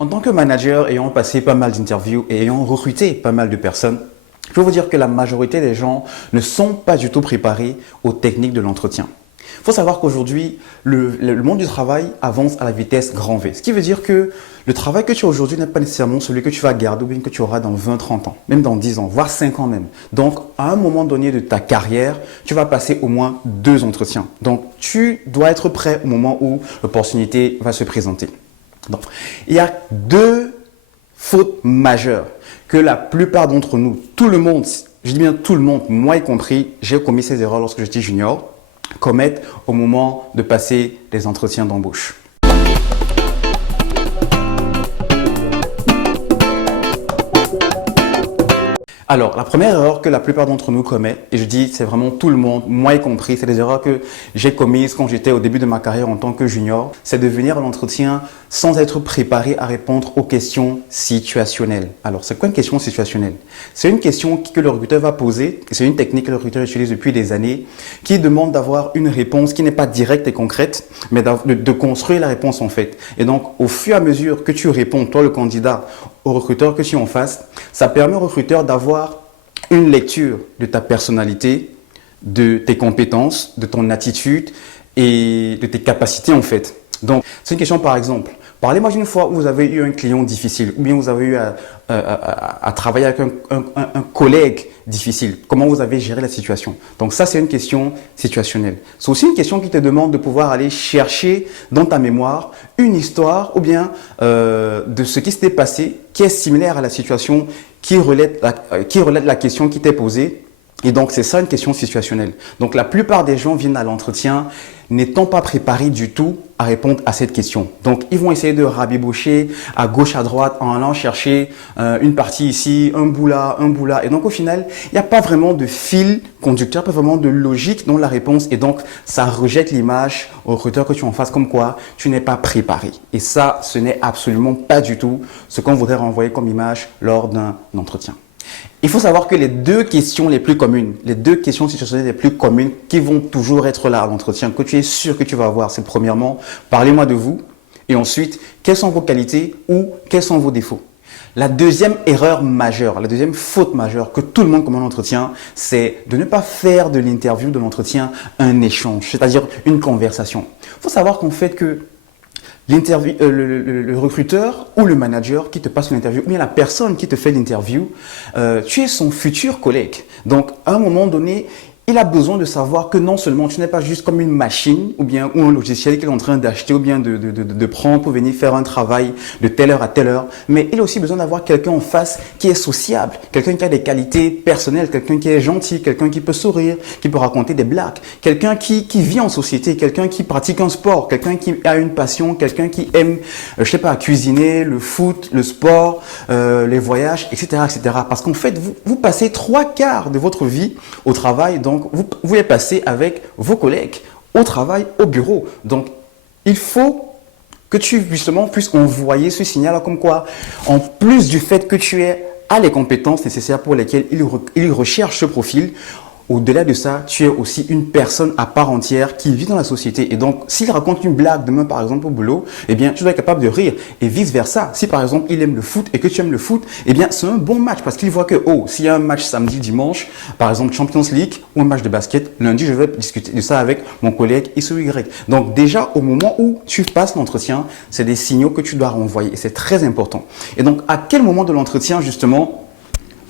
En tant que manager, ayant passé pas mal d'interviews et ayant recruté pas mal de personnes, je peux vous dire que la majorité des gens ne sont pas du tout préparés aux techniques de l'entretien. Il faut savoir qu'aujourd'hui, le monde du travail avance à la vitesse grand V. Ce qui veut dire que le travail que tu as aujourd'hui n'est pas nécessairement celui que tu vas garder ou bien que tu auras dans 20, 30 ans, même dans 10 ans, voire 5 ans même. Donc, à un moment donné de ta carrière, tu vas passer au moins 2 entretiens. Donc, tu dois être prêt au moment où l'opportunité va se présenter. Donc, il y a 2 fautes majeures que la plupart d'entre nous, tout le monde, je dis bien tout le monde, moi y compris, j'ai commis ces erreurs lorsque j'étais junior, commettent au moment de passer les entretiens d'embauche. Alors, la première erreur que la plupart d'entre nous commettent, et je dis c'est vraiment tout le monde, moi y compris, c'est des erreurs que j'ai commises quand j'étais au début de ma carrière en tant que junior, c'est de venir à l'entretien sans être préparé à répondre aux questions situationnelles. Alors, c'est quoi une question situationnelle? C'est une question que le recruteur va poser, c'est une technique que le recruteur utilise depuis des années, qui demande d'avoir une réponse qui n'est pas directe et concrète, mais de construire la réponse en fait. Et donc, au fur et à mesure que tu réponds, toi le candidat, au recruteur que tu es en face, ça permet au recruteur d'avoir une lecture de ta personnalité, de tes compétences, de ton attitude et de tes capacités en fait. Donc, c'est une question par exemple. Parlez-moi d'une fois où vous avez eu un client difficile ou bien vous avez eu à travailler avec un collègue difficile. Comment vous avez géré la situation? Donc ça, c'est une question situationnelle. C'est aussi une question qui te demande de pouvoir aller chercher dans ta mémoire une histoire ou bien de ce qui s'était passé qui est similaire à la situation qui relève la question qui t'est posée. Et donc, c'est ça une question situationnelle. Donc, la plupart des gens viennent à l'entretien n'étant pas préparés du tout à répondre à cette question. Donc, ils vont essayer de rabibocher à gauche, à droite, en allant chercher une partie ici, un bout là, un bout là. Et donc, au final, il n'y a pas vraiment de fil conducteur, pas vraiment de logique dans la réponse. Et donc, ça rejette l'image au recruteur que tu en fasses comme quoi tu n'es pas préparé. Et ça, ce n'est absolument pas du tout ce qu'on voudrait renvoyer comme image lors d'un entretien. Il faut savoir que les 2 questions les plus communes, les 2 questions situationnelles les plus communes qui vont toujours être là à l'entretien, que tu es sûr que tu vas avoir, c'est premièrement, parlez-moi de vous et ensuite, quelles sont vos qualités ou quels sont vos défauts. La deuxième erreur majeure, la deuxième faute majeure que tout le monde commet en entretien, c'est de ne pas faire de l'interview, de l'entretien, un échange, c'est-à-dire une conversation. Il faut savoir qu'en fait que le recruteur ou le manager qui te passe l'interview, ou bien la personne qui te fait l'interview, tu es son futur collègue. Donc, à un moment donné, il a besoin de savoir que non seulement tu n'es pas juste comme une machine ou bien un logiciel qu'il est en train d'acheter ou bien de prendre pour venir faire un travail de telle heure à telle heure, mais il a aussi besoin d'avoir quelqu'un en face qui est sociable, quelqu'un qui a des qualités personnelles, quelqu'un qui est gentil, quelqu'un qui peut sourire, qui peut raconter des blagues, quelqu'un qui vit en société, quelqu'un qui pratique un sport, quelqu'un qui a une passion, quelqu'un qui aime, je sais pas, cuisiner, le foot, le sport, les voyages, etc., etc. Parce qu'en fait, vous passez 3/4 de votre vie au travail, donc vous pouvez passer avec vos collègues au travail, au bureau. Donc, il faut que tu justement puisses envoyer ce signal comme quoi, en plus du fait que tu as les compétences nécessaires pour lesquelles il recherche ce profil, au-delà de ça, tu es aussi une personne à part entière qui vit dans la société. Et donc, s'il raconte une blague demain, par exemple, au boulot, eh bien, tu dois être capable de rire. Et vice-versa. Si, par exemple, il aime le foot et que tu aimes le foot, eh bien, c'est un bon match parce qu'il voit que, oh, s'il y a un match samedi, dimanche, par exemple, Champions League ou un match de basket, lundi, je vais discuter de ça avec mon collègue X ou Y. Donc, déjà, au moment où tu passes l'entretien, c'est des signaux que tu dois renvoyer. Et c'est très important. Et donc, à quel moment de l'entretien, justement,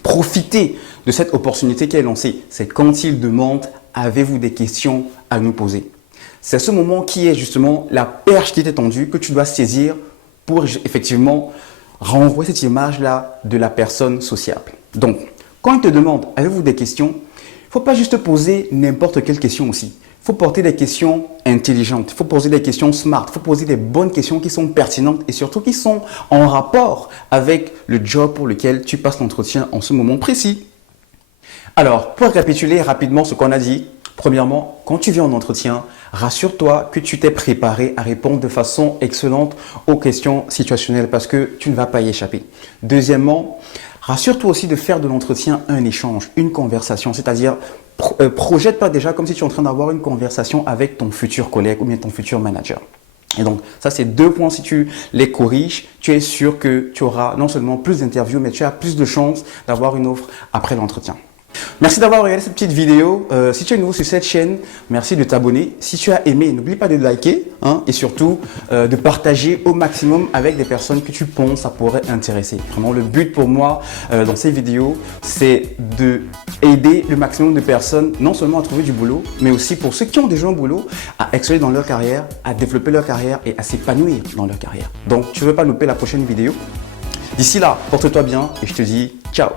profiter de cette opportunité qui est lancée? C'est quand il demande « Avez-vous des questions à nous poser ?» C'est ce moment qui est justement la perche qui t'est tendue que tu dois saisir pour effectivement renvoyer cette image-là de la personne sociable. Donc, quand il te demande « Avez-vous des questions ?» il ne faut pas juste poser n'importe quelle question aussi. Il faut porter des questions intelligentes, il faut poser des questions smart, il faut poser des bonnes questions qui sont pertinentes et surtout qui sont en rapport avec le job pour lequel tu passes l'entretien en ce moment précis. Alors, pour récapituler rapidement ce qu'on a dit, premièrement, quand tu viens en entretien, rassure-toi que tu t'es préparé à répondre de façon excellente aux questions situationnelles parce que tu ne vas pas y échapper. Deuxièmement, rassure-toi aussi de faire de l'entretien un échange, une conversation, c'est-à-dire projette pas déjà comme si tu es en train d'avoir une conversation avec ton futur collègue ou bien ton futur manager. Et donc, ça, c'est 2 points. Si tu les corriges, tu es sûr que tu auras non seulement plus d'interviews, mais tu as plus de chances d'avoir une offre après l'entretien. Merci d'avoir regardé cette petite vidéo. Si tu es nouveau sur cette chaîne, merci de t'abonner. Si tu as aimé, n'oublie pas de liker et surtout de partager au maximum avec des personnes que tu penses ça pourrait intéresser. Vraiment, le but pour moi dans ces vidéos, c'est de aider le maximum de personnes, non seulement à trouver du boulot, mais aussi pour ceux qui ont déjà un boulot, à exceller dans leur carrière, à développer leur carrière et à s'épanouir dans leur carrière. Donc, tu ne veux pas louper la prochaine vidéo. D'ici là, porte-toi bien et je te dis ciao.